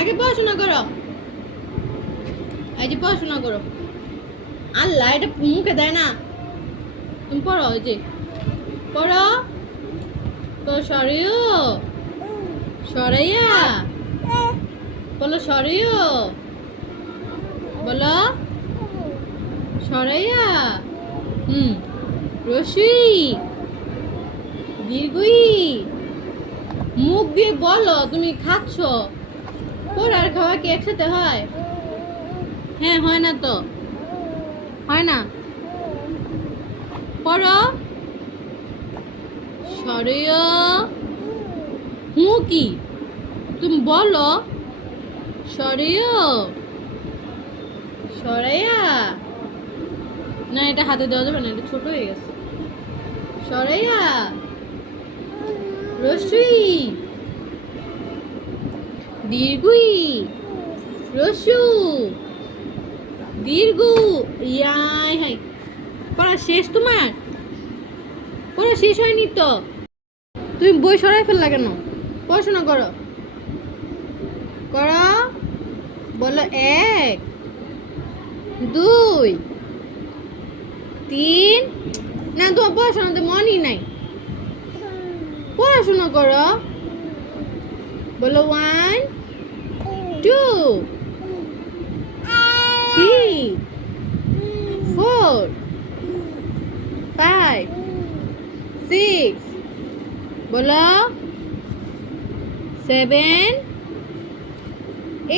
আগে পড়াশোনা করো, এই যে পড়াশোনা করো। আল্লাহ, এটা মুখে দেয় না। তুমি পড়ো, এই যে পড়ো। তো সরিও, সরাইয়া বলো, সরিও বলো, সরাইয়া। রসুই, দীর্ঘই। মুখ দিয়ে বলো, তুমি খাচ্ছ। পড়ার খাওয়া কি একসাথে হয়? হ্যাঁ, হয় না তো, হয় না। পড়ো, সরিও। কি তুমি বলো, সরিও, সরাইয়া। না, এটা হাতে দেওয়া যাবে না, এটা ছোট হয়ে গেছে। সরাইয়া, রসুই, দীর্ঘই, রসু, দীর্ঘ, ইয়াই। হাই, পড়া শেষ তোমার? পড়া শেষ হয়নি তো? তুমি বই সরাই ফেললা কেন? পড়াশোনা করো, করো। বলো, 1 2 3। না, তোমার পড়াশোনাতে মনই নাই। পড়াশোনা করো। বলো, 1 2 3 4 5 6। বলো, 7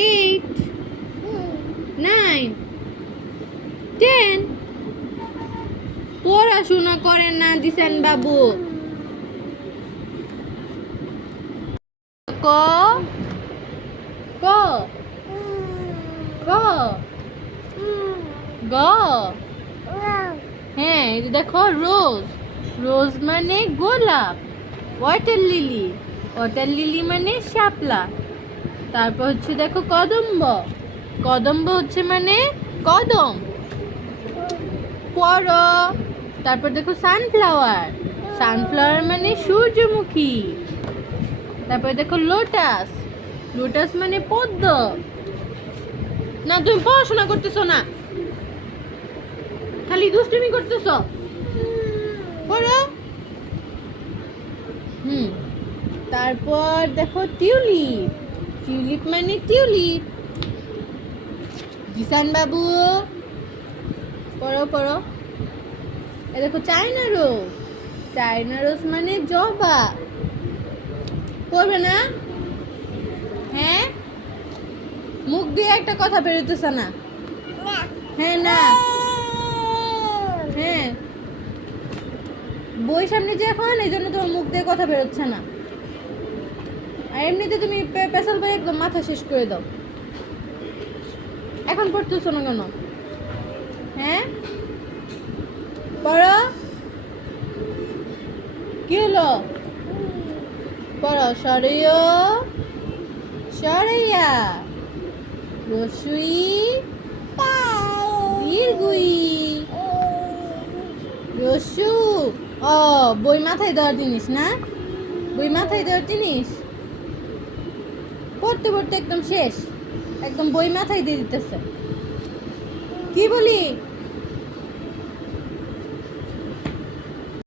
8 9 10। পড়াশোনা করেন না দিছেন বাবু। ক ক ক গ। হ্যাঁ, এই যে দেখো, রোজ। রোজ মানে গোলাপ। Water lily. ওয়াটার লিলি মানে শাপলা। তারপর হচ্ছে দেখো কদম্ব। কদম্ব হচ্ছে মানে কদম। পড়ো। তারপর দেখো সানফ্লাওয়ার। সানফ্লাওয়ার মানে সূর্যমুখী। তারপর দেখো লোটাস। লোটাস মানে পদ্ম। না, তুমি পড়াশোনা করতেছো না, খালি দুষ্টুমি করতেছো। পড়ো। তারপর দেখো টিউলিপ। টিউলিপ মানে টিউলিপ। জিসান বাবু, পড়ো পড়ো। এ দেখো চায়না রোজ। চায়না রোজ মানে জবা। পড়বে না? হ্যাঁ, মুখ দিয়ে একটা কথা বেরোতেছে না। হ্যাঁ, না, হ্যাঁ, বই সামনে যে এখন, এই জন্য তোমার মুখ দিয়ে কথা বেরোচ্ছে না। আর এমনিতে তুমি পেশাল বই একদম মাথা শেষ করে দাও। এখন পড়তেছো না কেন? হ্যাঁ, পড়ো। কি হলো? পড়ো। সরিও, সরাইয়া, রসুই, দীর্ঘই, রসু। ও, বই মাথায় দেওয়ার জিনিস না? বই মাথায় দেওয়ার জিনিস। পড়তে পড়তে একদম শেষ, একদম বই মাথায় দিয়ে দিতেছে। কি বলি?